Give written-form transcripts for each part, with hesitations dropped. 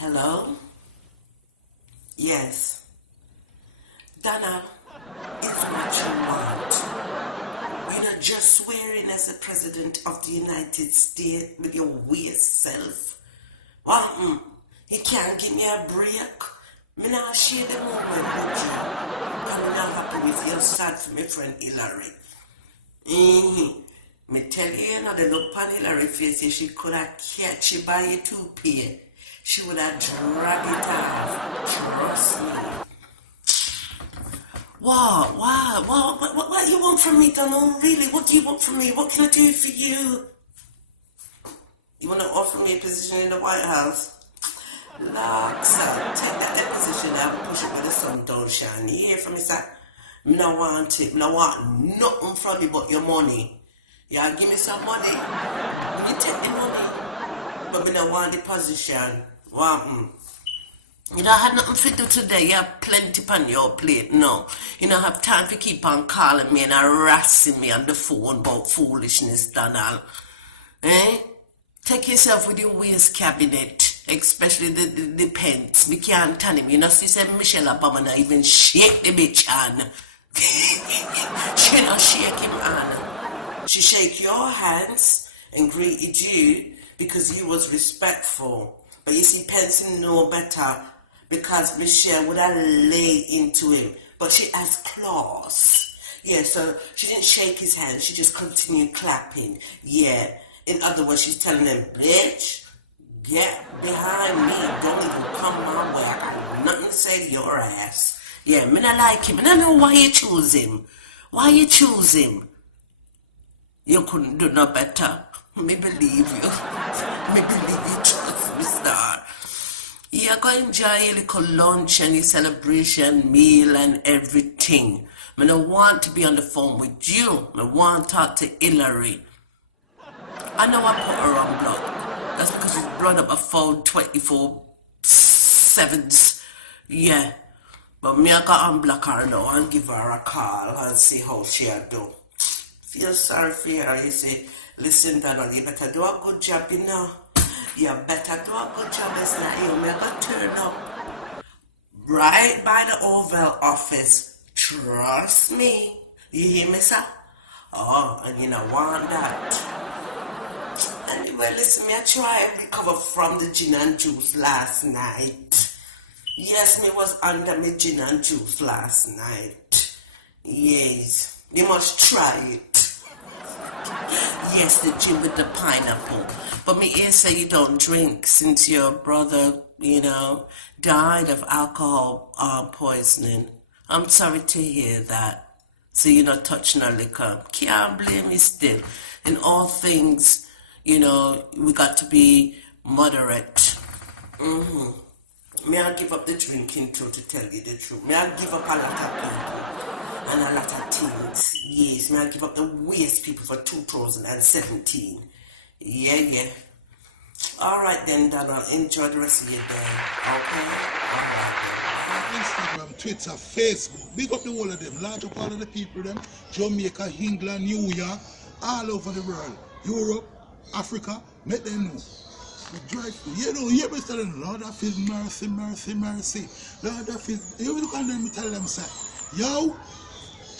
Hello? Yes. Donna, it's what you want. You're not just swearing as the President of the United States with your weird self. Well, you can't give me a break. Me not share the moment with you. I'm not happy with your sad for my friend Hillary. Me tell you, the look on Hillary's face, if she could have catch you by your toupee, she would have dragged it off. Trust me. What you want from me, Donald? Really, what do you want from me? What can I do for you? You want to offer me a position in the White House? Look, son, take that position and push it with the sun don't shine. You hear from me, sir? I don't want it. I don't want nothing from you but your money. Yeah, give me some money. You take the money. But I don't want the position. You don't have nothing to do today. You have plenty on your plate. No. You don't have time to keep on calling me and harassing me on the phone about foolishness, Donald. Take yourself with your waist cabinet, especially the pants. We can't turn him. You know, she said Michelle Obama not even shake the bitch hand. She not shake him hand. She shake your hands and greeted you because you was respectful. But you see, Pence know better because Michelle would have lay into him. But she has claws. Yeah, so she didn't shake his hand. She just continued clapping. Yeah. In other words, she's telling him, bitch, get behind me. Don't even come my way. I got nothing to say to your ass. Yeah, me not like him. And I know why you choose him. Why you choose him? You couldn't do no better. Me believe you. Me believe you, trust me, star. You're going to enjoy your little lunch and your celebration meal and everything. I don't want to be on the phone with you. I want to talk to Hillary. I know I put her on blood. That's because she's blood up my phone 24/7. Yeah. But me I got unblock her now and give her a call and see how she do. Feel sorry for her. You say, listen, Donald, you better do a good job, you know. You better do a good job, it's not you. Me I got turn up right by the Oval Office. Trust me. You hear me, sir? Oh, and you don't want that. Anyway, listen, me I try and recover from the gin and juice last night. Yes, me was under me gin and juice last night. Yes, you must try it. Yes, the gin with the pineapple. But me here say you don't drink since your brother, died of alcohol poisoning. I'm sorry to hear that. So you're not touching our liquor. Can't blame me still. In all things, we got to be moderate. May I give up the drinking too, to tell you the truth. May I give up a lot of people and a lot of things. Yes, may I give up the waste people for 2017. Yeah. All right then, Donald. Enjoy the rest of your day. Okay? All right then. Instagram, Twitter, Facebook. Big up the whole of them. Large up all of the people them. Jamaica, England, New York, all over the world. Europe, Africa, make them know. We drive, you be telling them, Lord of His mercy, mercy, mercy. Lord of His, you look at them and tell them, say, yo,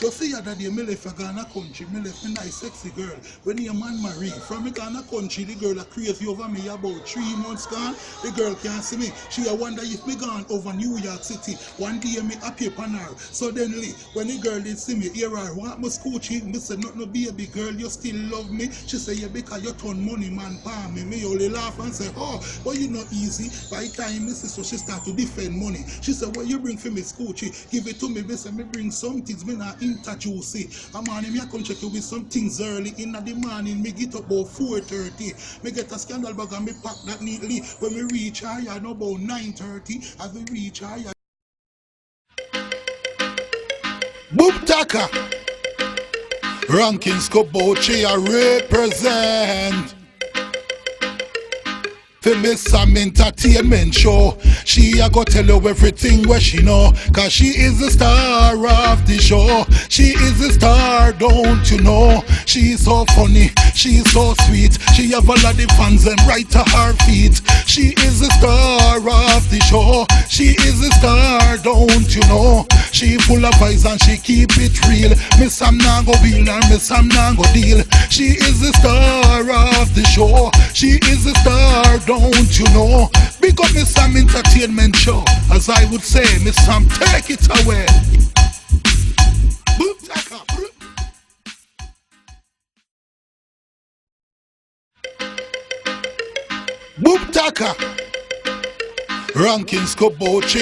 you see that the me left a Ghana country, me left a nice sexy girl. When your man married, from a Ghana country, the girl that crazy over me about 3 months gone, the girl can't see me. She wonder if me gone over New York City. One day me appear upon her. Suddenly, when the girl did see me, hear her, want my scoochie? Me say, not no baby girl, you still love me. She say, yeah, because you turn money man palm me. Me only laugh and say, oh, but you not easy. By the time me so she start to defend money. She said, what you bring for me scoochie? Give it to me. Me say, me bring some things, me not interjuicy. A morning me I come check you with some things early. In the morning, me get up about 4:30. Me get a scandal bag and me pack that neatly. When me reach higher, no about 9:30. As we reach higher. Boop Taka Rankings Kobochi represent for Miss Sam Entertainment Show. She a go tell you everything where she know, cause she is the star of the show. She is the star, don't you know? She's so funny, she's so sweet. She have a lot of fans and right to her feet. She is the star of She is a star, don't you know? She full of vibes and she keep it real. Miss Sam Nango Bill and Miss Sam Nango Deal. She is the star of the show. She is a star, don't you know? Big up Miss Sam Entertainment Show. As I would say, Miss Sam, take it away. Boom, taka, boom. Boom, taka. Rankings go both,